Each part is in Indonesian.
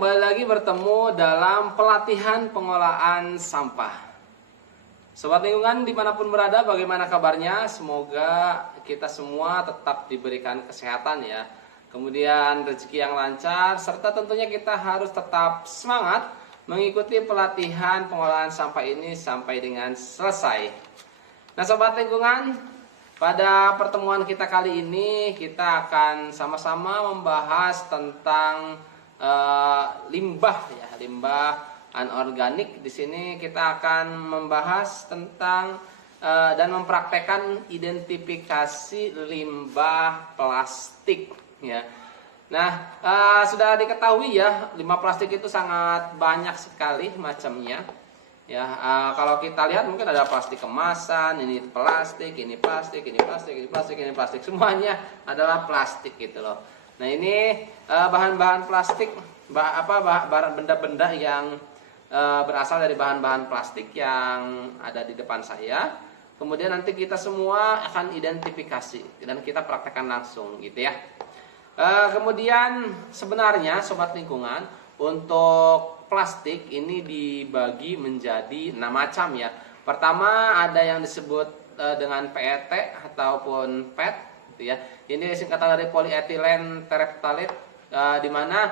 kembali lagi bertemu dalam pelatihan pengolahan sampah. Sobat lingkungan dimanapun berada, bagaimana kabarnya? Semoga kita semua tetap diberikan kesehatan ya. Kemudian rezeki yang lancar, serta tentunya kita harus tetap semangat mengikuti pelatihan pengolahan sampah ini sampai dengan selesai. Nah sobat lingkungan, pada pertemuan kita kali ini kita akan sama-sama membahas tentang limbah ya, limbah anorganik. Di sini kita akan membahas tentang dan mempraktekkan identifikasi limbah plastik ya. Nah, sudah diketahui ya, limbah plastik itu sangat banyak sekali macamnya. Ya, kalau kita lihat mungkin ada plastik kemasan, ini plastik, ini plastik, ini plastik, ini plastik, ini plastik, semuanya adalah plastik gitu loh. Nah ini bahan-bahan plastik, benda-benda yang berasal dari bahan-bahan plastik yang ada di depan saya. Kemudian nanti kita semua akan identifikasi dan kita praktekkan langsung gitu ya. Kemudian sebenarnya sobat lingkungan, untuk plastik ini dibagi menjadi 6 macam ya. Pertama ada yang disebut dengan PET ataupun PET. Ya. Ini singkatan dari polyethylene terephthalate, di mana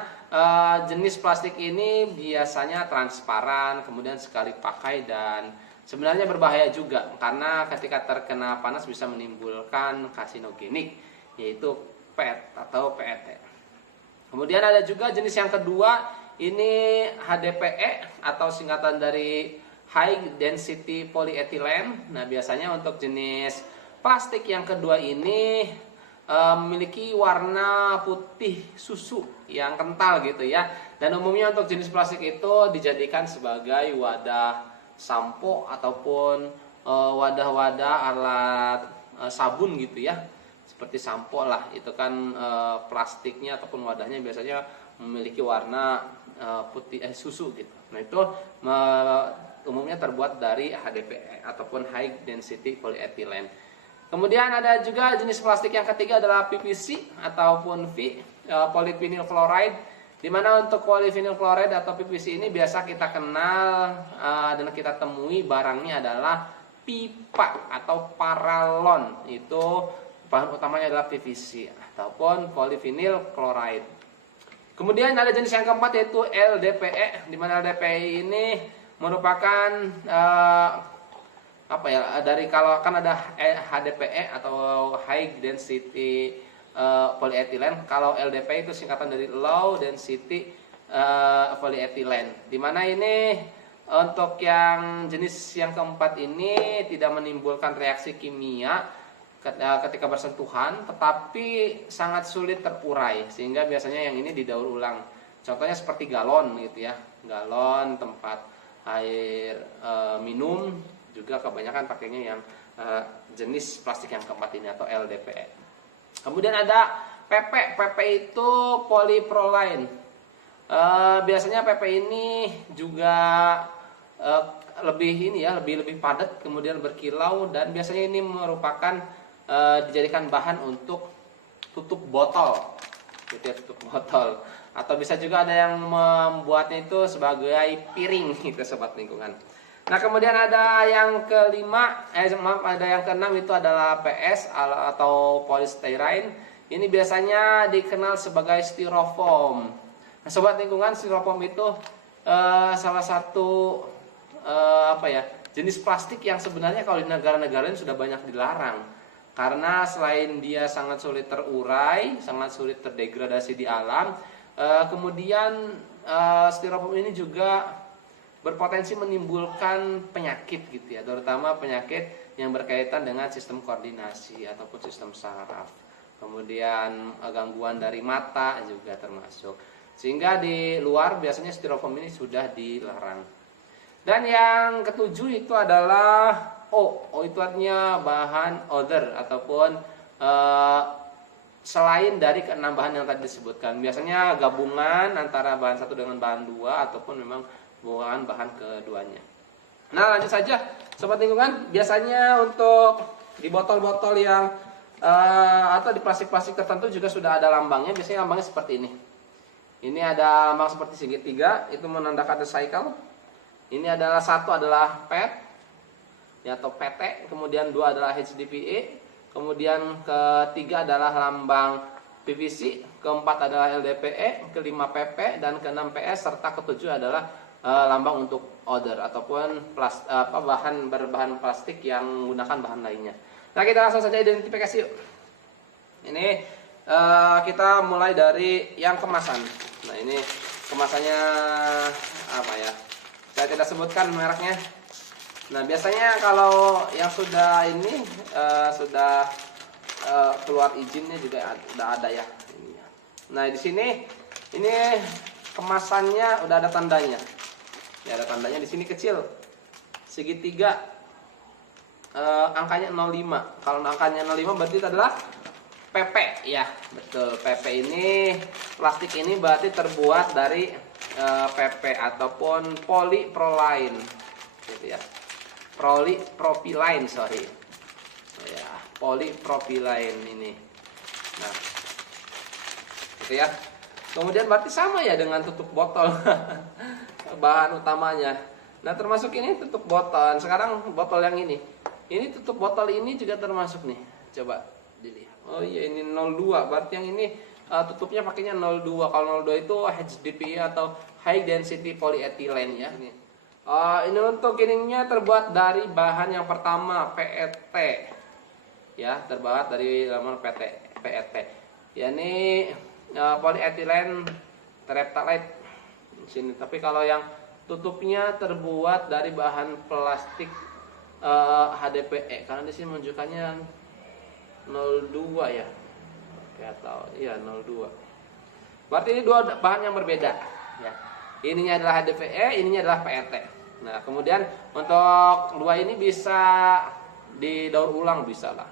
jenis plastik ini biasanya transparan, kemudian sekali pakai dan sebenarnya berbahaya juga karena ketika terkena panas bisa menimbulkan karsinogenik, yaitu PET atau PET. Kemudian ada juga jenis yang kedua, ini HDPE atau singkatan dari High Density Polyethylene. Nah biasanya untuk jenis plastik yang kedua ini memiliki warna putih susu yang kental gitu ya. Dan umumnya untuk jenis plastik itu dijadikan sebagai wadah sampo ataupun wadah-wadah alat sabun gitu ya. Seperti sampo lah, itu kan plastiknya ataupun wadahnya biasanya memiliki warna putih susu gitu. Nah itu umumnya terbuat dari HDPE ataupun High Density Polyethylene. Kemudian ada juga jenis plastik yang ketiga adalah PVC ataupun polyvinyl chloride, di mana untuk polyvinyl chloride atau PVC ini biasa kita kenal dan kita temui barangnya adalah pipa atau paralon. Itu bahan utamanya adalah PVC ataupun polyvinyl chloride. Kemudian ada jenis yang keempat yaitu LDPE, di mana LDPE ini merupakan dari kalau kan ada HDPE atau High Density Polyethylene. Kalau LDPE itu singkatan dari Low Density Polyethylene, di mana ini untuk yang jenis yang keempat ini tidak menimbulkan reaksi kimia ketika bersentuhan, tetapi sangat sulit terurai, sehingga biasanya yang ini didaur ulang. Contohnya seperti galon gitu ya, galon tempat air minum juga kebanyakan pakainya yang jenis plastik yang keempat ini atau LDPE. Kemudian ada PP. PP itu polypropylene. Biasanya PP ini juga lebih padat, kemudian berkilau, dan biasanya ini merupakan dijadikan bahan untuk tutup botol, gitu ya, tutup botol. Atau bisa juga ada yang membuatnya itu sebagai piring, gitu sobat lingkungan. Nah kemudian ada yang ada yang keenam itu adalah PS atau polystyrene. Ini biasanya dikenal sebagai styrofoam. Nah sobat lingkungan, styrofoam itu salah satu jenis plastik yang sebenarnya kalau di negara-negara ini sudah banyak dilarang. Karena selain dia sangat sulit terurai, sangat sulit terdegradasi di alam, kemudian styrofoam ini juga berpotensi menimbulkan penyakit gitu ya, terutama penyakit yang berkaitan dengan sistem koordinasi ataupun sistem saraf. Kemudian gangguan dari mata juga termasuk. Sehingga di luar biasanya styrofoam ini sudah dilarang. Dan yang ketujuh itu adalah O itu artinya bahan other ataupun selain dari keenam bahan yang tadi disebutkan. Biasanya gabungan antara bahan satu dengan bahan dua ataupun memang bahan keduanya. Nah lanjut saja sobat lingkungan, biasanya untuk di botol-botol yang atau di plastik-plastik tertentu juga sudah ada lambangnya. Biasanya lambangnya seperti ini. Ini ada lambang seperti segitiga, itu menandakan recycle. Ini adalah satu adalah PET ya, atau PT, kemudian dua adalah HDPE, kemudian ketiga adalah lambang PVC, keempat adalah LDPE, kelima PP, dan keenam PS, serta ketujuh adalah lambang untuk odor ataupun bahan berbahan plastik yang menggunakan bahan lainnya. Nah, kita langsung saja identifikasi yuk. Ini kita mulai dari yang kemasan. Nah, ini kemasannya apa ya? Saya tidak sebutkan mereknya. Nah, biasanya kalau yang sudah ini sudah keluar izinnya juga udah ada ya. Nah, di sini ini kemasannya udah ada tandanya. Ya, ada tandanya di sini kecil. Segitiga angkanya 05. Kalau angkanya 05 berarti itu adalah PP ya, betul. PP ini plastik ini berarti terbuat dari PP ataupun polypropylene gitu ya. Polypropylene, sorry. Ya, polypropylene ini. Nah, gitu ya. Kemudian berarti sama ya dengan tutup botol. Bahan utamanya. Nah, termasuk ini tutup botol. Sekarang botol yang ini. Ini tutup botol ini juga termasuk nih. Coba dilihat. Oh iya, ini 02. Berarti yang ini tutupnya pakainya 02. Kalau 02 itu HDPE atau high density polyethylene ya. Ini untuk ininya terbuat dari bahan yang pertama PET. Ya, terbuat dari laman PET. Ya, ini polyethylene terephthalate di sini. Tapi kalau yang tutupnya terbuat dari bahan plastik HDPE, karena di sini menunjukkannya 02 ya. Oke, atau iya 02. Berarti ini dua bahan yang berbeda ya. Ininya adalah HDPE, ininya adalah PET. Nah, kemudian untuk dua ini bisa didaur ulang, bisa lah.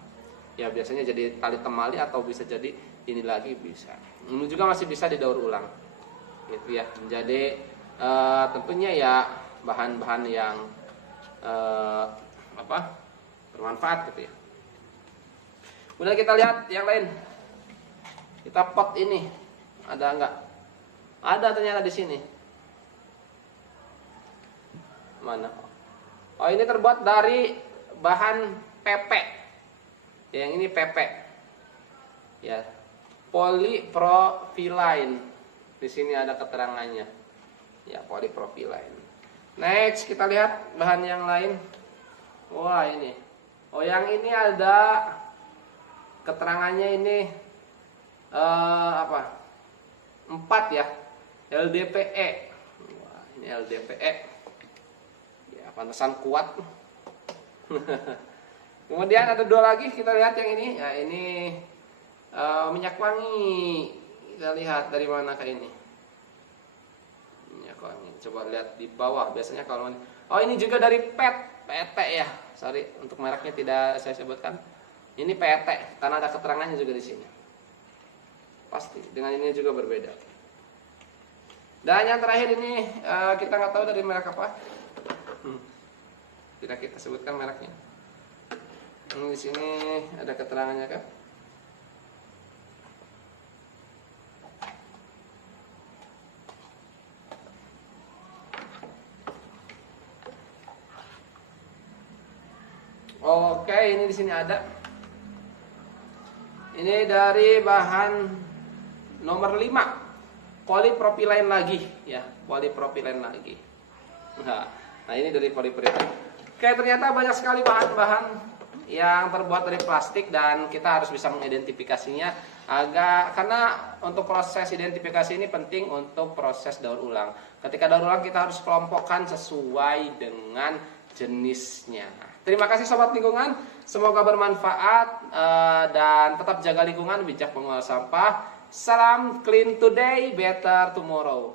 Ya, biasanya jadi tali temali atau bisa jadi ini lagi bisa. Ini juga masih bisa didaur ulang. Gitu ya. Menjadi tentunya ya bahan-bahan yang bermanfaat gitu ya. Kemudian kita lihat yang lain. Kita pot ini ada enggak? Ada ternyata di sini. Mana? Oh, ini terbuat dari bahan PP. Yang ini PP. Ya. Polypropylene. Di sini ada keterangannya. Ya, polypropylene. Next, kita lihat bahan yang lain. Wah, ini. Oh, yang ini ada keterangannya ini 4 ya. LDPE. Wah, ini LDPE. Ya, pantesan kuat. Kemudian ada dua lagi, kita lihat yang ini. Ya, ini minyak wangi. Kita lihat dari mana ke ini. Minyak wangi. Coba lihat di bawah. Biasanya kalau ini juga dari PET ya. Sorry, untuk mereknya tidak saya sebutkan. Ini PET karena ada keterangannya juga di sini. Pasti dengan ini juga berbeda. Dan yang terakhir ini kita nggak tahu dari merek apa. Tidak kita sebutkan mereknya. Ini di sini ada keterangannya kan? Oke, ini di sini ada. Ini dari bahan nomor 5. Polypropylene lagi ya, polypropylene lagi. Nah, ini dari polypropylene. Oke, ternyata banyak sekali bahan-bahan yang terbuat dari plastik dan kita harus bisa mengidentifikasinya karena untuk proses identifikasi ini penting untuk proses daur ulang. Ketika daur ulang kita harus kelompokkan sesuai dengan jenisnya. Terima kasih sobat lingkungan, semoga bermanfaat dan tetap jaga lingkungan, bijak mengolah sampah. Salam clean today, better tomorrow.